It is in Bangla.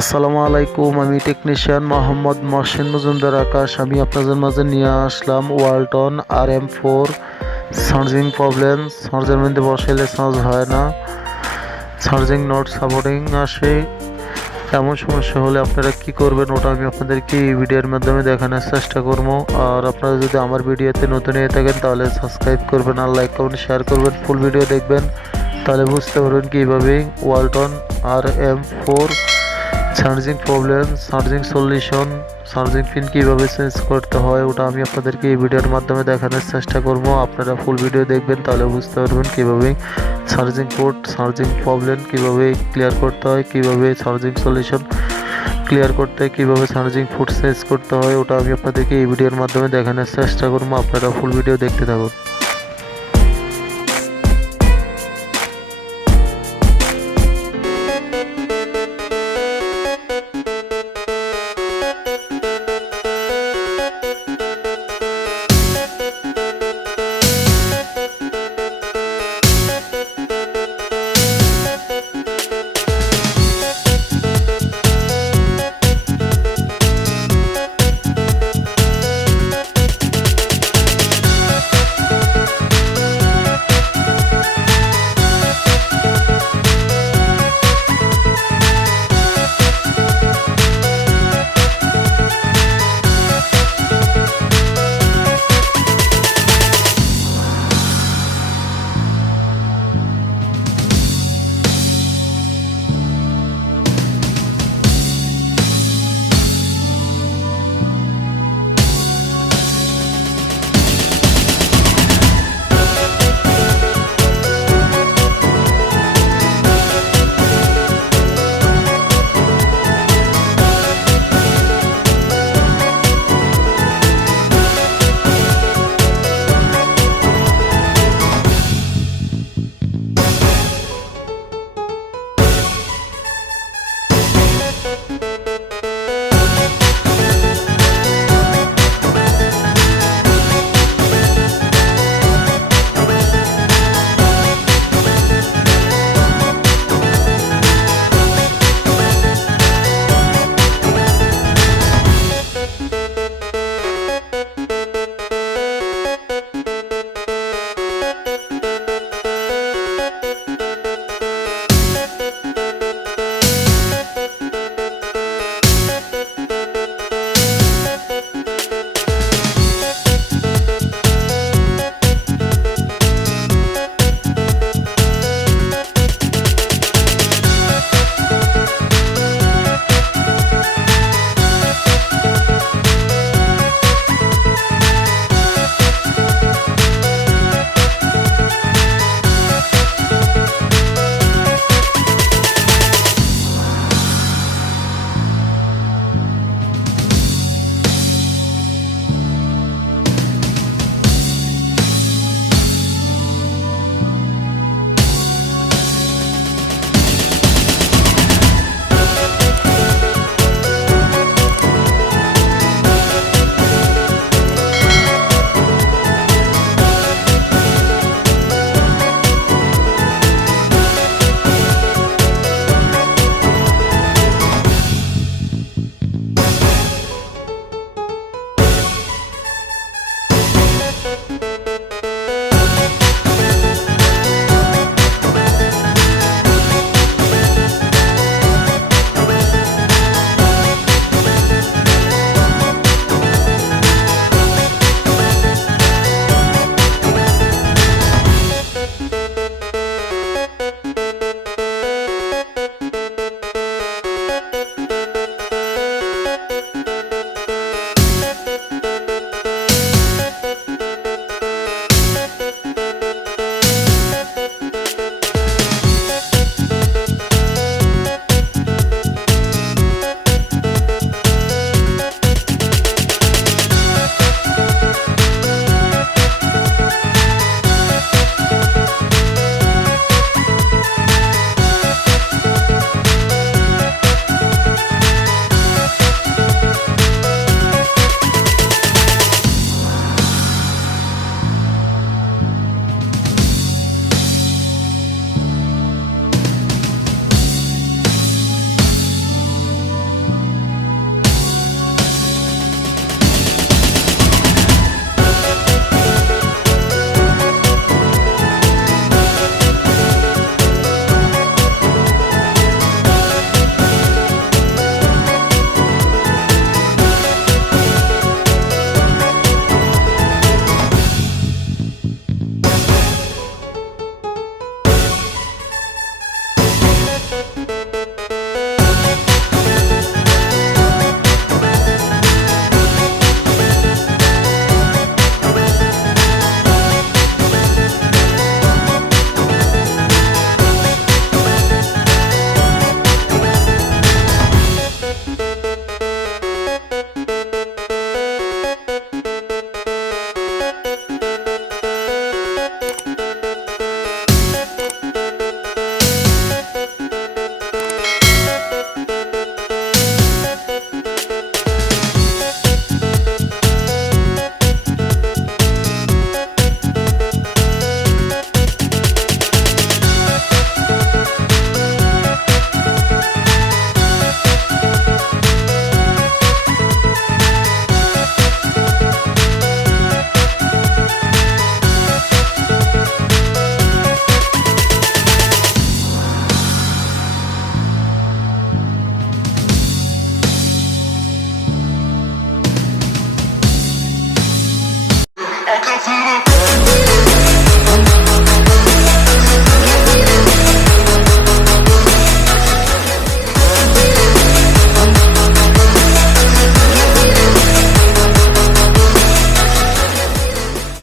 আসসালামু আলাইকুম, আমি টেকনিশিয়ান মোহাম্মদ মহসিন মজুমদার আকাশ। আমি আপনাদের মাঝে নিয়ে আসলাম ওয়ালটন RM4 চার্জিং প্রবলেম। চার্জের মধ্যে বসাইলে চার্জ হয় না, চার্জিং নট সাপোর্টিং আসে। এমন সমস্যা হলে আপনারা কি করবেন, ওটা আমি আপনাদেরকে এই ভিডিওর মাধ্যমে দেখানোর চেষ্টা করবো। আর আপনারা যদি আমার ভিডিওতে নতুন হয়ে থাকেন তাহলে সাবস্ক্রাইব করবেন, আর লাইক কমেন্ট শেয়ার করবেন, ফুল ভিডিও দেখবেন, তাহলে বুঝতে পারবেন কীভাবে Walton RM4 charging problem, charging solution, charging pin কীভাবে চেঞ্জ করতে হয়, ওটা আমি আপনাদেরকে এই ভিডিওর মাধ্যমে দেখানোর চেষ্টা করব। আপনারা ফুল ভিডিও দেখবেন, তাহলে বুঝতে পারবেন কীভাবে চার্জিং পোর্ট, চার্জিং প্রবলেম কীভাবে ক্লিয়ার করতে হয়, কীভাবে চার্জিং সলিউশন ক্লিয়ার করতে হয়, কীভাবে চার্জিং পোর্ট চেঞ্জ করতে হয়, ওটা আমি আপনাদেরকে এই ভিডিওর মাধ্যমে দেখানোর চেষ্টা করবো। আপনারা ফুল ভিডিও দেখতে থাকুন।